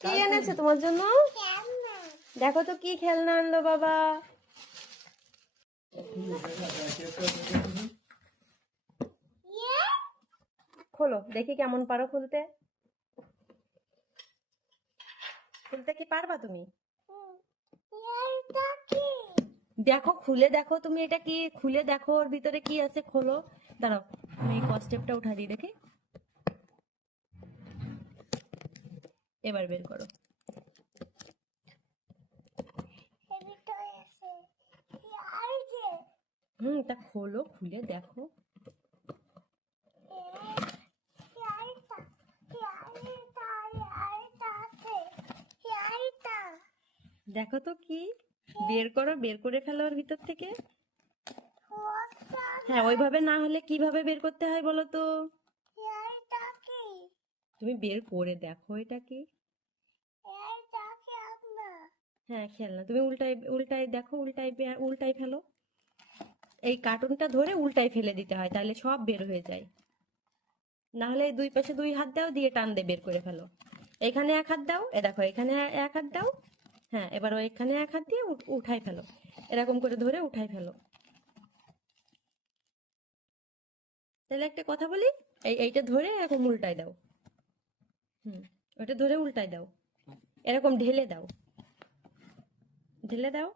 কি এনেছে তোমার জন্য? দেখো তো কি খেলনা আনলো বাবা। খোলো দেখি কেমন পারো খুলতে। খুলতে কি পারবা তুমি? দেখো খুলে দেখো তুমি, এটা কি খুলে দেখো ওর ভিতরে কি আছে, খোলো। দাঁড়াও আমি এই কস্টেপটা উঠা দিই দেখি। এবার বের করো। তা খোলো, খুলে দেখো। দেখো তো কি, বের করো, বের করে ফেলো ওর ভিতর থেকে। হ্যাঁ ওইভাবে না হলে কিভাবে বের করতে হয় বলো তো? তুমি বের করে দেখো এটা কি। হ্যাঁ খেলনা, তুমি উল্টাই উল্টাই দেখো, উল্টাই ফেলো। এই কার্টুনটা ধরে উল্টাই ফেলে দিতে হয়, তাহলে সব বের হয়ে যায়। না হলে দুই পাশে দুই হাত দাও, দিয়ে টান দিয়ে বের করে ফেলো। এখানে এক হাত দাও, দেখো এখানে এক হাত দাও। হ্যাঁ এবার এখানে এক হাত দিয়ে উঠাই ফেলো, এরকম করে ধরে উঠাই ফেলো। তাহলে একটা কথা বলি, এইটা ধরে এরকম উল্টাই দাও। ওটা ধরে উল্টাই দাও, এরকম ঢেলে দাও, ঢেলে দাও।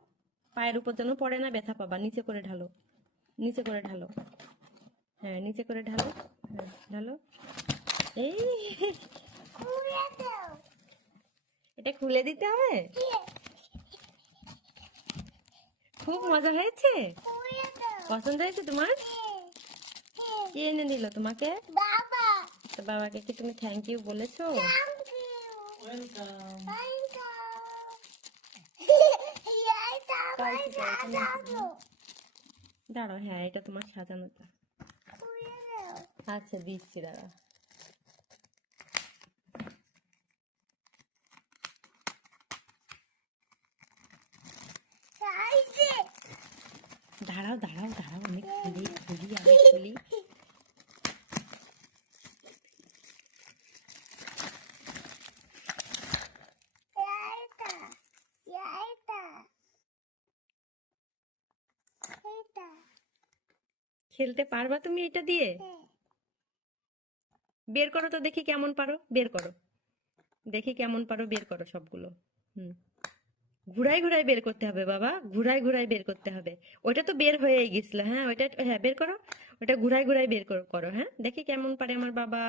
পায়ের উপর যেন পড়ে না, ব্যথা পাবা। নিচে করে ঢালো, নিচে করে ঢালো। হ্যাঁ নিচে করে ঢালো, হ্যাঁ ঢালো। এই এটা খুলে দিতে হবে। খুব মজা হয়েছে, পছন্দ হয়েছে তোমার? কে এনে দিল তোমাকে? তো বাবাকে কি তুমি থ্যাংক ইউ বলেছো? দাঁড়াও, হ্যাঁ এটা তোমার সাজানোটা। আচ্ছা দিচ্ছি, দাঁড়াও। দাঁড়াও দাঁড়াও দাঁড়াও, আমি খুলি খুলি আমি খুলি। খেলতে পারবা তুমি এটা দিয়ে? বের করো তো দেখি কেমন পারো, বের করো দেখি কেমন পারো, বের করো সবগুলো। ঘুরাই ঘুরাই বের করতে হবে বাবা, ঘুরাই ঘুরাই বের করতে হবে। ওটা তো বের হয়ে গেছিল, হ্যাঁ ওটা, হ্যাঁ বের করো। ওটা ঘুরাই ঘুরাই বের করো, হ্যাঁ দেখি কেমন পারে আমার বাবা।